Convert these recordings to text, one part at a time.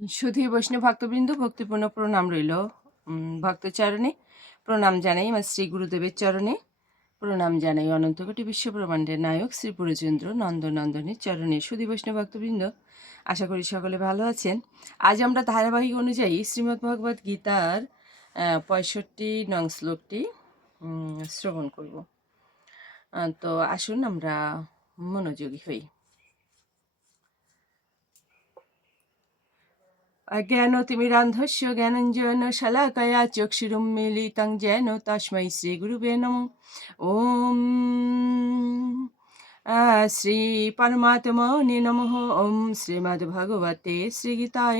সুধী বৈষ্ণব ভক্তবৃন্দ, ভক্তিপূর্ণ প্রণাম রইল। ভক্তচরণে প্রণাম জানাই আমার শ্রী গুরুদেবের চরণে। প্রণাম জানাই অনন্তকোটি বিশ্বব্রহ্মাণ্ডের নায়ক শ্রী পুরচন্দ্র নন্দনন্দনের চরণে। সুধী বৈষ্ণব ভক্তবৃন্দ, আশা করি সকলে ভালো আছেন। আজ আমরা ধারাবাহিক অনুযায়ী শ্রীমদ্ ভগবত গীতার পঁয়ষট্টি নং শ্লোকটি শ্রবণ করব। তো আসুন আমরা মনোযোগী হই। অজ্ঞানতিমিরান্ধস্য জ্ঞানঞ্জন শলাকয়া চক্ষুরুম মিলিতং যেন তস্মৈ শ্রীগুরুবে নম ওম শ্রী পরমাত্মনে নমঃ ॐ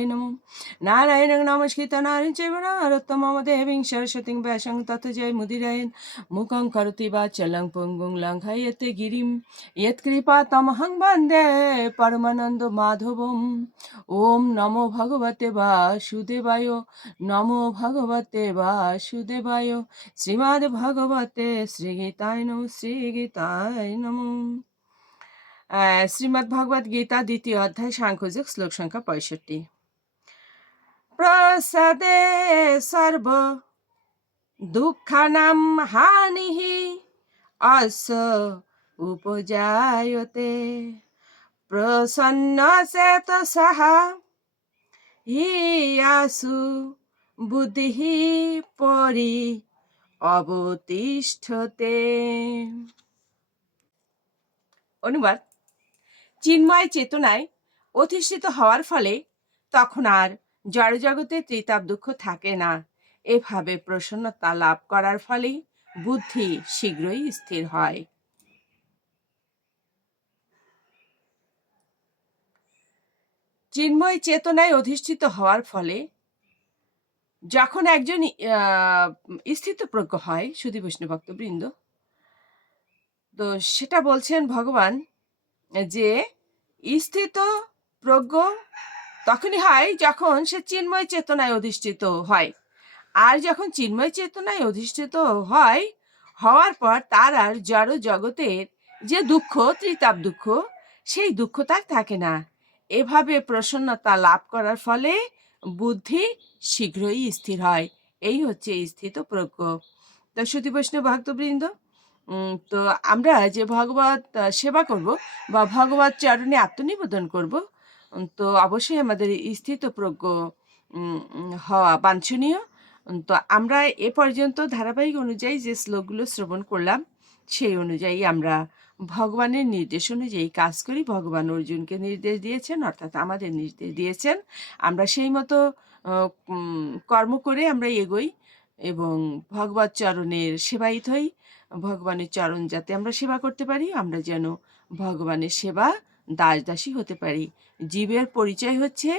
নমঃ নারায়ণং নমস্কৃত নারায়ণ চৈব নারোত্তমম দেবীং সরস্বতীং ব্যাসং তত জয় মুদিরায়ণ মুখং করতি বাচলং পঙ্গুং লঙ্ঘয়তে গিরিম ইয়ৎকৃপা তমহং বন্দে পরমানন্দ মাধবম ওম নমো ভগবতে বাসুদেবায় নমো ভগবতে বাসুদেবায় শ্রীমদ্ ভগবতে শ্রীগীতায় নম শ্রীগীতায় নম শ্রীমদ্ ভগবত গীতা দ্বিতীয় অধ্যায়, সাংখ্যযোগ, শ্লোক সংখ্যা পঁয়ষট্টি। প্রসাদে সর্ব দুঃখানাম হানিঃ অস উপজায়তে। প্রসন্ন চেত সাহা, হিয়াসু বুদ্ধি পরি অবতিষ্ঠতে। অনুবাদ। চিন্ময় চেতনায় অধিষ্ঠিত হওয়ার ফলে তখন আর জড়জগতে ত্রিতাপ দুঃখ থাকে না। এভাবে প্রসন্নতা লাভ করার ফলে বুদ্ধি শীঘ্রই স্থির হয়। চিন্ময় চেতনায় অধিষ্ঠিত হওয়ার ফলে যখন একজন স্থিতপ্রজ্ঞ হয় সুধী বৈষ্ণব ভক্তবৃন্দ, তো সেটা বলছেন ভগবান যে স্থিত প্রজ্ঞ তখনই হয় যখন সে চিন্ময় চেতনায় অধিষ্ঠিত হয়। আর যখন চিন্ময় চেতনায় অধিষ্ঠিত হয়, হওয়ার পর তার আর জড় জগতের যে দুঃখ, ত্রিতাপ দুঃখ, সেই দুঃখ তার থাকে না। এভাবে প্রসন্নতা লাভ করার ফলে বুদ্ধি শীঘ্রই স্থির হয়। এই হচ্ছে স্থিত প্রজ্ঞ। তো শ্রুতি বৈষ্ণব ভক্তবৃন্দ তো আমরা যে ভগবত সেবা করব বা ভগবত চরণে আত্মনিবেদন করব তো অবশ্যই আমাদের স্থিত প্রজ্ঞ উম, উম, হওয়া বাঞ্ছনীয়। তো আমরা এ পর্যন্ত ধারাবাহিক অনুযায়ী যে শ্লোকগুলো শ্রবণ করলাম সেই অনুযায়ী আমরা ভগবানের নির্দেশ অনুযায়ী কাজ করি। ভগবান অর্জুনকে নির্দেশ দিয়েছেন অর্থাৎ আমাদের নির্দেশ দিয়েছেন। আমরা সেই মতো কর্ম করে আমরা এগোই। এবং ভগবত চরণের সেবায়িত হই। ভগবানের চরণ যাতে আমরা সেবা করতে পারি, আমরা যেন ভগবানের সেবা দাস দাসী হতে পারি। জীবের পরিচয় হচ্ছে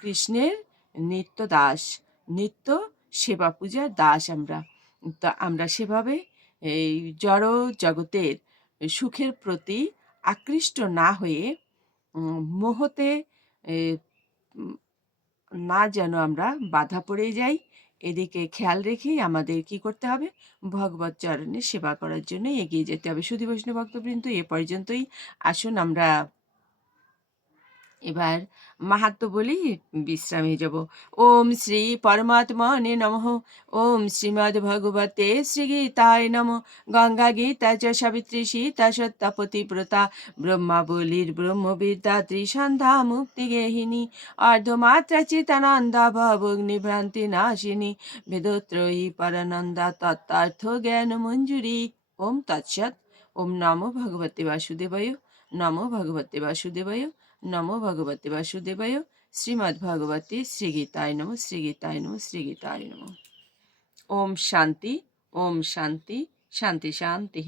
কৃষ্ণের নিত্য দাস। নিত্য সেবা পূজার দাস আমরা। তা আমরা সেভাবে এই জড় জগতের সুখের প্রতি আকৃষ্ট না হয়ে মোহতে না যেন আমরা বাধা পড়ে যাই। এদিকে খেয়াল রেখেই আমাদের কি করতে হবে? ভগবত চরণে সেবা করার জন্য এগিয়ে যেতে হবে। শুধু বৈষ্ণব ভক্তবৃন্দ এ পর্যন্তই আসুন, আমরা এবার মাহাত্ম বলি, বিশ্রামে যাব। ওম শ্রী পরমাত্মনে নমঃ। ওম শ্রীমদ্ ভগবতে শ্রী গীতায় নম। গঙ্গা গীতা চ সাবিত্রী সীতা সত্যাপতি প্রতা ব্রহ্মাবলীর ব্রহ্মবিদ্যা ত্রিসন্ধ্যা মুক্তি গেহিনী। অর্ধমাত্রা চিতানন্দা ভবগ্নিভ্রান্তি নাশিনী। বেদত্রয়ী পরানন্দা তত্ত্বার্থ জ্ঞান মঞ্জুরি। ওম তৎসৎ। ওম নমো ভগবতে বাসুদেবায়। নমো ভগবতে বাসুদেবায়। নমো ভগবতে বাসুদেবায় শ্রীমদ্ ভগবতে শ্রীগীতায় নম শ্রীগীতায় নম শ্রীগীতায় নম ওম শান্তি ওম শান্তি শান্তি শান্তি